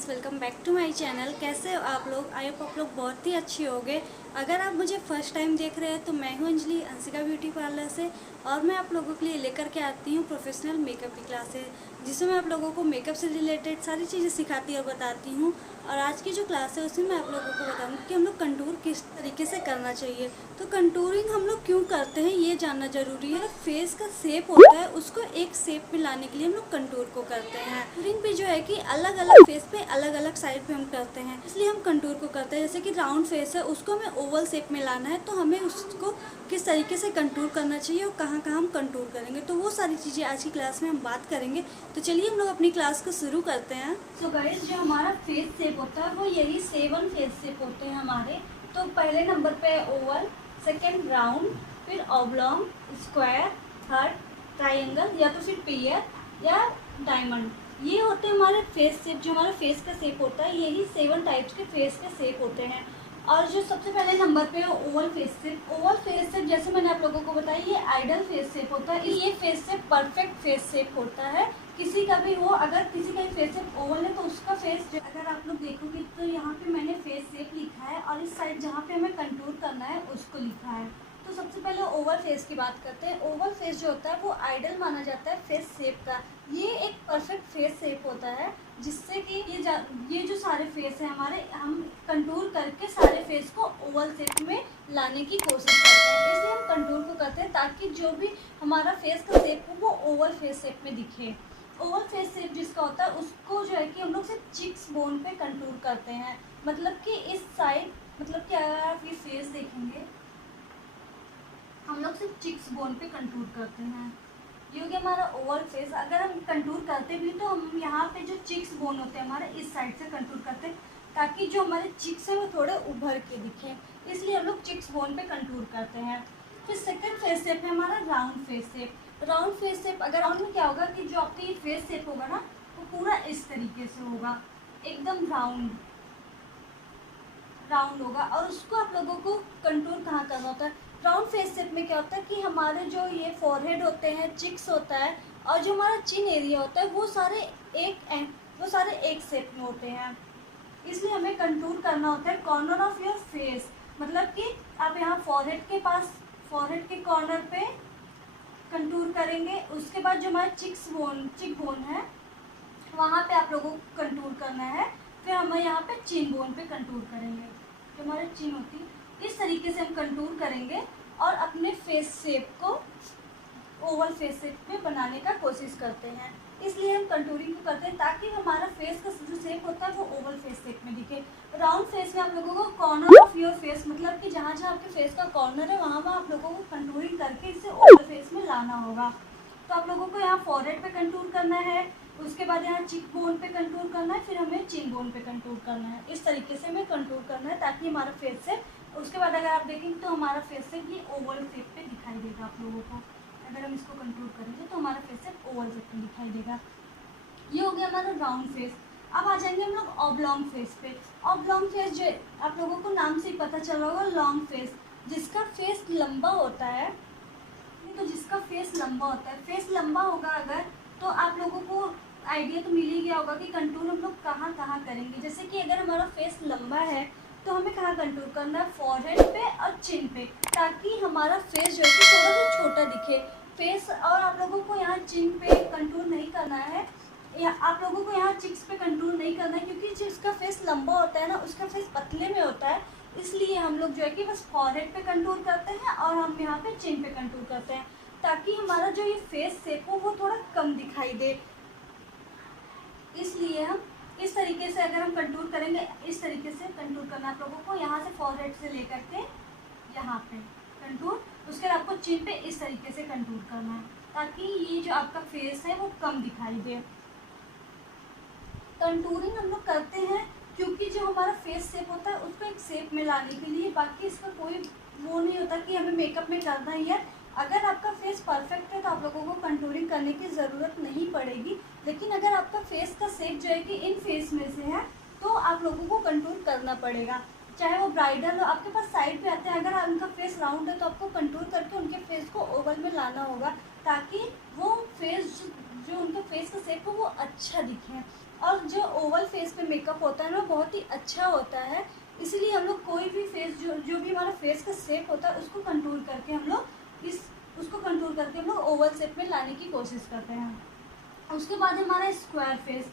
Guys, welcome back to my channel. कैसे हो आप लोग? आई होप आप लोग बहुत ही अच्छे होंगे। अगर आप मुझे फर्स्ट टाइम देख रहे हैं तो मैं हूं अंजलि अंशिका ब्यूटी पार्लर से, और मैं आप लोगों के लिए लेकर के आती हूं प्रोफेशनल मेकअप की क्लासेस, जिसमें मैं आप लोगों को मेकअप से रिलेटेड सारी चीज़ें सिखाती और बताती हूं। और आज की जो क्लास है उसमें मैं आप लोगों को बताऊँगी कि हम लोग कंटूर किस तरीके से करना चाहिए। तो कंटूरिंग हम लोग क्यों करते हैं ये जानना ज़रूरी है। फेस का शेप होता है उसको एक शेप में लाने के लिए हम लोग कंटूर को करते हैं। कंटूरिंग भी जो है कि अलग अलग फेस पे अलग अलग साइड पे हम करते हैं, इसलिए हम कंटूर को करते हैं। जैसे कि राउंड फेस है उसको हमें ओवल शेप में लाना है, तो हमें उसको किस तरीके से कंटूर करना चाहिए और कहाँ कहाँ हम कंटूर करेंगे, तो वो सारी चीज़ें आज की क्लास में हम बात करेंगे। तो चलिए हम लोग अपनी क्लास को शुरू करते हैं। तो गाइस, जो हमारा फेस शेप होता है वो यही 7 फेस शेप होते हैं हमारे। तो पहले नंबर पे ओवल, सेकेंड राउंड, फिर ऑब्लॉन्ग, स्क्वायर, हार्ट, ट्राइंगल या तो फिर पियर या डायमंड। ये होते हैं हमारे फेस शेप। जो हमारा फेस का शेप होता है यही 7 टाइप्स के फेस के शेप होते हैं। और जो सबसे पहले नंबर पे है Oval face shape. Oval face shape जैसे मैंने आप लोगों को बताया ये आइडल फेस शेप होता है। ये face shape perfect face shape होता है। किसी का भी हो, अगर किसी का फेस शेप ओवल है तो उसका फेस, अगर आप लोग देखोगे तो यहाँ पे मैंने फेस शेप लिखा है और इस साइड जहाँ पे हमें कंटूर करना है उसको लिखा है। तो सबसे पहले ओवल फेस की बात करते हैं। ओवल फेस जो होता है वो आइडल माना जाता है फेस शेप का। ये एक परफेक्ट फेस शेप होता है जिससे कि ये जो सारे फेस है हमारे, हम कंटूर करके सारे फेस को ओवल शेप में लाने की कोशिश करते हैं। इसलिए हम कंटूर को करते हैं ताकि जो भी हमारा फेस का शेप हो वो ओवल फेस शेप में दिखे। ओवल फेस शेप जिसका होता है उसको जो है कि हम लोग सिर्फ चिक्स बोन पे कंटूर करते हैं। मतलब कि इस साइड, मतलब कि अगर आप ये फेस देखेंगे हम लोग सिर्फ चिक्स बोन पे कंटूर करते हैं। ये हो गया हमारा ओवल फेस। अगर हम कंटूर करते भी तो हम यहाँ पे जो चिक्स बोन होते हैं हमारे इस साइड से कंटूर करते हैं ताकि जो हमारे चिक्स है वो थोड़े उभर के दिखें, इसलिए हम लोग चिक्स बोन पे कंटूर करते हैं। फिर सेकंड फेस शेप है हमारा round face shape. Round face shape, अगर राउंड में क्या होगा कि जो आपका ये फेस शेप होगा ना वो पूरा इस तरीके से होगा, एकदम राउंड राउंड होगा। और उसको आप लोगों को कंटूर कहाँ करना होता है, राउंड फेस शेप में क्या होता है कि हमारे जो ये फॉरहेड होते हैं, चिक्स होता है और जो हमारा चिन एरिया होता है वो सारे एक शेप में होते हैं। इसलिए हमें कंटूर करना होता है कॉर्नर ऑफ योर फेस। मतलब कि आप यहाँ फॉरहेड के पास, फॉरहेड के कॉर्नर पे कंटूर करेंगे। उसके बाद जो हमारा चिक बोन है वहाँ पे आप लोगों को कंटूर करना है। फिर हम यहाँ पे चिन बोन पे कंटूर करेंगे, जो हमारी चिन होती है। इस तरीके से हम कंटूर करेंगे और अपने फेस शेप को ओवल फेस शेप में बनाने का कोशिश करते हैं। इसलिए हम कंटूरिंग को करते हैं ताकि हमारा फेस का जो शेप होता है वो ओवल फेस शेप में दिखे। राउंड फेस में आप लोगों को कॉर्नर ऑफ योर फेस, मतलब कि जहाँ जहाँ आपके फेस का कॉर्नर है वहाँ आप लोगों को कंटूरिंग करके इसे ओवल फेस में लाना होगा। तो आप लोगों को यहाँ फॉरहेड पे कंटूर करना है, उसके बाद यहाँ चिक बोन पे कंटूर करना है, फिर हमें चिन बोन पे कंटूर करना है। इस तरीके से हमें कंटूर करना है ताकि हमारा फेस शेप, उसके बाद अगर आप देखेंगे तो हमारा फेस शेप ये ओवल शेप पे दिखाई देगा आप लोगों को। अगर हम इसको कंट्रोल करेंगे तो हमारा फेस शेप ओवल शेप में दिखाई देगा। ये हो गया हमारा राउंड फेस। अब आ जाएंगे हम लोग ऑब्लॉन्ग फेस पे। ऑब्लॉन्ग फेस जो आप लोगों को नाम से ही पता चल रहा होगा, लॉन्ग फेस, जिसका फेस लंबा होता है। तो जिसका फेस लंबा होता है, फेस लंबा होगा अगर, तो आप लोगों को आइडिया तो मिल ही गया होगा कि कंटूर हम लोग कहाँ कहाँ करेंगे। जैसे कि अगर हमारा फेस लंबा है तो हमें कहाँ कंटूर करना है, फॉरहेड पे और चिन पे, ताकि हमारा फेस जो है थोड़ा सा छोटा दिखे फेस। और आप लोगों को यहाँ चिन पे कंटूर नहीं करना है, या आप लोगों को यहाँ चिक्स पे कंटूर नहीं करना है, क्योंकि जिसका फेस लंबा होता है ना उसका फेस पतले में होता है। इसलिए हम लोग जो है कि बस फॉरहेड पे कंटूर करते हैं और हम यहाँ पे चिन पे कंटूर करते हैं ताकि हमारा जो ये फेस शेप हो वो थोड़ा कम दिखाई दे। इसलिए हम इस तरीके से अगर हम कंटूर करेंगे, इस तरीके से कंटूर करना आप लोगों को, यहाँ से फॉरहेड से लेकर के यहाँ पे कंटूर, उसके बाद आपको चिन पे इस तरीके से कंटूर करना है ताकि ये जो आपका फेस है वो कम दिखाई दे। कंटूरिंग हम लोग करते हैं क्योंकि जो हमारा फेस शेप होता है उसको एक शेप में लाने के लिए, बाकी इसका कोई वो नहीं होता कि हमें मेकअप में करना ही है। अगर आपका फेस परफेक्ट है तो आप लोगों को कंटूरिंग करने की ज़रूरत नहीं पड़ेगी, लेकिन अगर आपका फेस का शेप जो है कि इन फेस में से है तो आप लोगों को कंटूर करना पड़ेगा। चाहे वो ब्राइडल हो, आपके पास साइड पे आते हैं, अगर उनका फेस राउंड है तो आपको कंटूर करके उनके फेस को ओवल में लाना होगा ताकि वो फेस जो उनके फेस का शेप हो वो अच्छा दिखे। और जो ओवल फेस पे मेकअप होता है ना बहुत ही अच्छा होता है, इसलिए हम लोग कोई भी फेस जो भी हमारा फेस का शेप होता है उसको कंटूर करके हम लोग ओवल शेप में लाने की कोशिश करते हैं। उसके बाद हमारा स्क्वायर फेस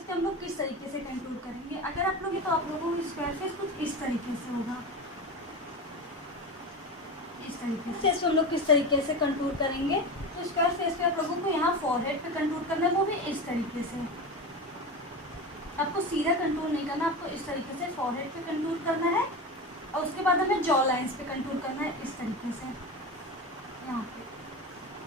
पे हम लोग किस तरीके से कंटूर करेंगे, अगर आप लोग तो आप लोगों को स्क्वायर फेस कुछ इस तरीके से होगा। इस तरीके से फेस पे हम लोग किस तरीके से कंटूर करेंगे, तो स्क्वायर फेस पे आप लोगों को यहाँ फॉरहेड पे कंटूर करना है, वो भी इस तरीके से। आपको सीधा कंटूर नहीं करना, आपको इस तरीके से फॉरहेड पे कंटूर करना है और उसके बाद हमें जॉ लाइंस पे कंटूर करना है इस तरीके से यहाँ पे,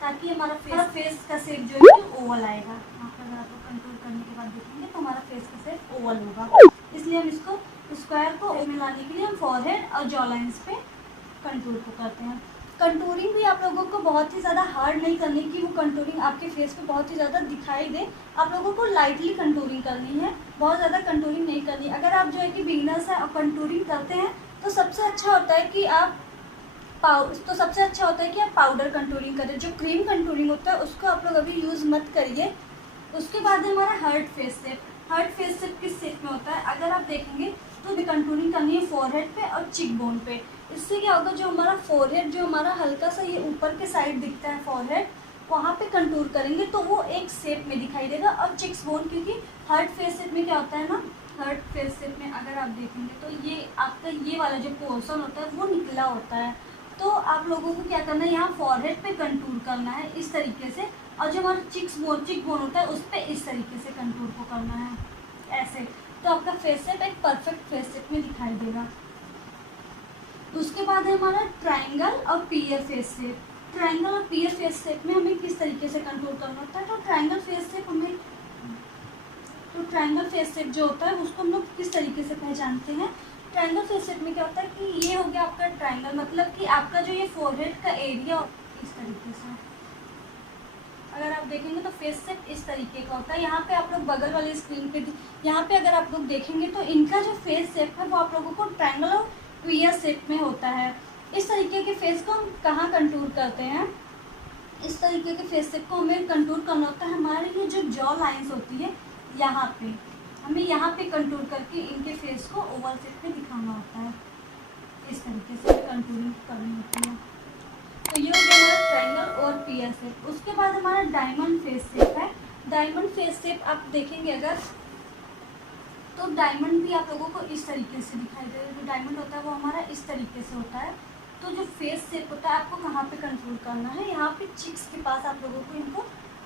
ताकि हमारा फेस का शेप जो है ओवल आएगा। यहाँ पर अगर आप लोग कंटूर करने के बाद देखेंगे तो हमारा फेस का शेप ओवल होगा, इसलिए हम इसको स्क्वायर को में लाने के लिए हम फॉरहेड और जॉ लाइंस पे कंटूर को करते हैं। कंटूरिंग भी आप लोगों को बहुत ही ज़्यादा हार्ड नहीं करनी कि वो कंटूरिंग आपके फेस पे बहुत ही ज़्यादा दिखाई दे। आप लोगों को लाइटली कंटूरिंग करनी है, बहुत ज़्यादा कंटूरिंग नहीं करनी। अगर आप जो है कि बिगिनर्स हैं और कंटूरिंग करते हैं तो सबसे अच्छा होता है कि आप पाउडर कंटूरिंग करें। जो क्रीम कंटूरिंग होता है उसको आप लोग अभी यूज़ मत करिए। उसके बाद हमारा हार्ड फेस शेप किस शेप में होता है, अगर आप देखेंगे तो कंटूरिंग करनी है फॉरहेड पे और चिक बोन पे। इससे क्या होगा, जो हमारा फोरहेड जो हमारा हल्का सा ये ऊपर के साइड दिखता है फोरहेड, वहाँ पे कंटूर करेंगे तो वो एक शेप में दिखाई देगा। और चिक्स बोन, क्योंकि हार्ड फेस शेप में क्या होता है ना, हार्ड फेस शेप में अगर आप देखेंगे तो ये आपका ये वाला जो पोर्शन होता है वो निकला होता है। तो आप लोगों को क्या करना है, यहाँ फॉरहेड पे कंटूर करना है इस तरीके से, और जो हमारा चिक बोन होता है उस पर इस तरीके से कंटूर को करना है ऐसे। तो आपका फेस शेप एक परफेक्ट फेस शेप में दिखाई देगा। उसके बाद है हमारा ट्रायंगल और पीयर फेस शेप। ट्रायंगल और पीयर फेस शेप में हमें किस तरीके से कंट्रोल करना होता है, तो ट्रायंगल फेस शेप जो होता है उसको हम लोग किस तरीके से पहचानते हैं। ट्रायंगल फेस शेप में क्या होता है कि ये हो गया आपका ट्रायंगल, मतलब कि आपका जो ये फोरहेड का एरिया इस तरीके से, अगर आप देखेंगे तो फेस शेप इस तरीके का होता है। यहाँ पे आप लोग बगल वाले स्क्रीन पे यहाँ पे अगर आप लोग देखेंगे तो इनका जो फेस शेप है वो आप लोगों को ट्रायंगल और पीयर शेप में होता है। इस तरीके के फेस को हम कहाँ कंटूर करते हैं, इस तरीके के फेस शेप को हमें कंटूर करना होता है हमारे ये जो जॉ लाइंस होती है यहाँ पे, हमें यहाँ पे कंटूर करके इनके फेस को ओवल शेप में दिखाना होता है। इस तरीके से कंटूरिंग करनी होती है। तो ये हो गया हमारा ट्रायंगल और पीयर शेप। उसके बाद हमारा डायमंड फेस शेप है। डायमंड फेस शेप आप देखेंगे अगर तो डायमंड भी आप लोगों को इस तरीके से दिखाई दे रहा है। जो डायमंड होता है वो हमारा इस तरीके से होता है। तो जो फेस शेप होता है आपको कहाँ पे कंट्रोल करना है, यहाँ पे चिक्स के पास आप लोगों को इनको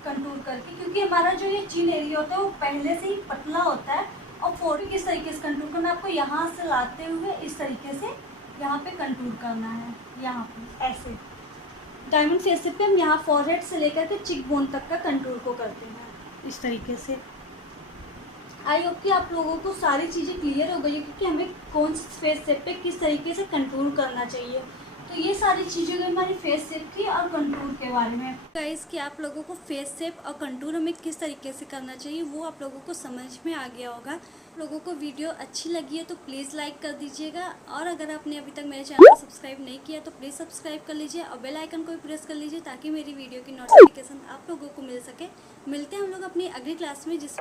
कंट्रोल करके, क्योंकि हमारा जो ये चिन एरिया होता है वो पहले से ही पतला होता है। और फोर किस तरीके से कंट्रोल करना है, आपको यहाँ से लाते हुए इस तरीके से यहाँ पे कंट्रोल करना है, यहाँ पे ऐसे। डायमंड फेस शेप पे हम यहाँ फॉरहेड से लेकर के चिक बोन तक का कंट्रोल को करते हैं इस तरीके से। आई होप कि आप लोगों को सारी चीज़ें क्लियर हो गई कि हमें कौन से फेस शेप पे किस तरीके से कंट्रोल करना चाहिए। तो ये सारी चीज़ें हमारी फेस शेप की और कंटूर के बारे में। गाइस कि आप लोगों को फेस शेप और कंटूर हमें किस तरीके से करना चाहिए वो आप लोगों को समझ में आ गया होगा। लोगों को वीडियो अच्छी लगी है तो प्लीज़ लाइक कर दीजिएगा, और अगर आपने अभी तक मेरे चैनल को सब्सक्राइब नहीं किया तो प्लीज़ सब्सक्राइब कर लीजिए और बेल आइकन को भी प्रेस कर लीजिए ताकि मेरी वीडियो की नोटिफिकेशन आप लोगों को मिल सके। मिलते हैं हम लोग अपनी अगली क्लास में, जिस